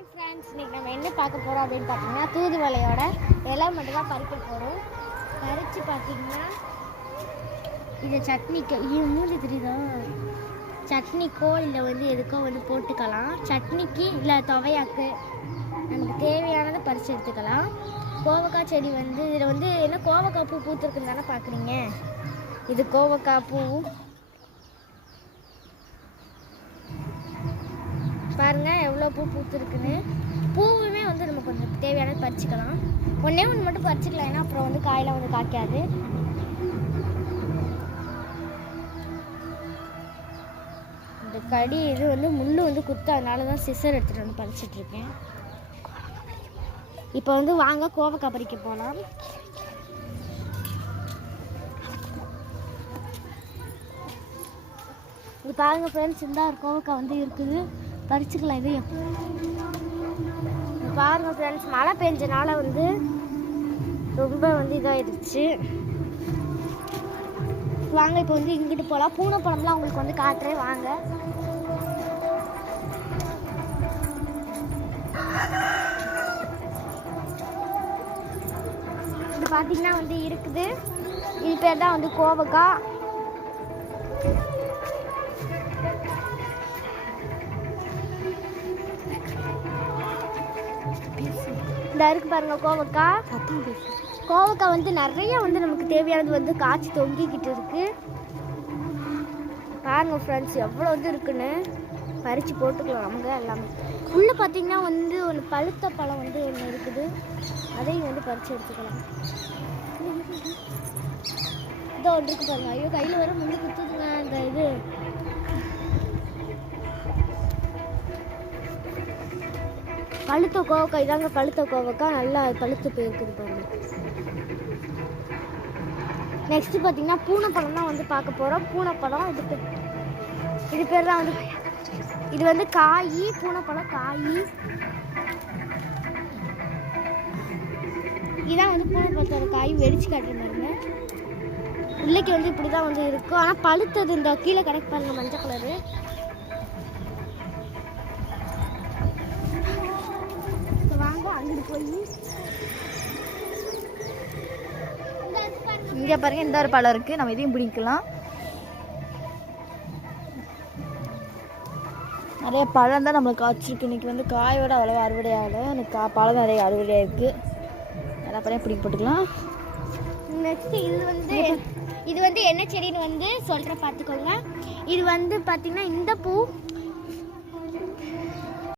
Hi friends, இன்றைக்கி நம்ம என்ன பார்க்க போகிறோம் அப்படின்னு பார்த்தீங்கன்னா தூதுவளையோட இலை மட்டும் தான் பறிக்க போகிறோம். பறித்து பார்த்தீங்கன்னா இதை சட்னிக்கு மூடி தெரியுதா, சட்னிக்கோ இல்லை எதுக்கோ போட்டுக்கலாம். சட்னிக்கு இல்லை துவையாக்கு நமக்கு தேவையானதை பறித்து எடுத்துக்கலாம். கோவக்காய் செடி இதில் என்ன கோவக்காய் பூ பூத்துருக்குன்னு தானே பார்க்குறீங்க. இது கோவக்காய் பூ பாருங்கள் எவ்வளோ பூ பூத்துருக்குன்னு. பூவுமே நம்ம கொஞ்சம் தேவையானது பறிச்சுக்கலாம். ஒன்றே ஒன்று மட்டும் பறிச்சுக்கலாம், ஏன்னா அப்புறம் காயெல்லாம் காய்க்காது. இந்த கடி இது முள் குத்து, அதனால தான் சிசர் எடுத்துகிட்டு பறிச்சிட்ருக்கேன். இப்போ வாங்க கோவக்காய் பறிக்க போகலாம். இது பாருங்கள் ஃப்ரெண்ட்ஸ், இந்த ஒரு கோவக்காய் இருக்குது, பறிச்சுக்கலாம். இதையும் பாருங்கள் ஃப்ரெண்ட்ஸ், மழை பெஞ்சனால ரொம்ப இதாகிடுச்சு. வாங்க இப்போ இங்கிட்டு போகலாம். பூனை பழம்லாம் உங்களுக்கு காட்டுறேன் வாங்க. இது பார்த்தீங்கன்னா இருக்குது. இது பேர் தான் கோவக்காய். இருக்கு பாருங்க கோவக்காய். கோவக்காய் நிறைய நமக்கு தேவையானது காய்ச்சி தொங்கிக்கிட்டு இருக்கு. பாருங்க ஃப்ரெண்ட்ஸ் எவ்வளோ இருக்குன்னு பறித்து போட்டுக்கலாம். நமக்கு எல்லாமே உள்ள பார்த்தீங்கன்னா ஒன்று பழுத்த பழம் ஒன்று இருக்குது, அதையும் பறித்து எடுத்துக்கலாம். இதோ ஒன்று இருக்கு பாருங்க. ஐயோ கையில் வர முள்ளு குத்துதுங்க. அந்த இது பழுத்த கோவக்காய் தாங்க, பழுத்த கோவக்காய் நல்லா பழுத்து போயிருக்குது பாருங்க. நெக்ஸ்ட் பார்த்தீங்கன்னா பூனைப்பழம் தான் பார்க்க போகிறோம். பூனைப்பழம் இது பேர் தான் இது காய், பூனைப்பழம் காய். இதான் பூனைப்பழத்தோட காய். வெடிச்சு காட்டுற பாருங்க. உள்ளைக்கு இப்படி தான் இருக்கும். ஆனால் பழுத்தது இந்த கீழே கிடைக்கு பாருங்க, மஞ்சள் கலரு. இங்கே பாருங்க, இந்த ஒரு பழம் இருக்குது, நம்ம இதையும் பிடிக்கலாம். நிறைய பழம் தான் நம்மளுக்கு காய்ச்சிருக்கு. இன்றைக்கி காயோட அவ்வளோ அறுவடை ஆகலை, எனக்கு பழம் நிறைய அறுவடையாக இருக்குது. எல்லா பழைய பிடிக்க போட்டுக்கலாம். நெக்ஸ்ட் இது என்ன செடின்னு சொல்கிறேன் பார்த்துக்கோங்க. இது பார்த்தீங்கன்னா இந்த பூ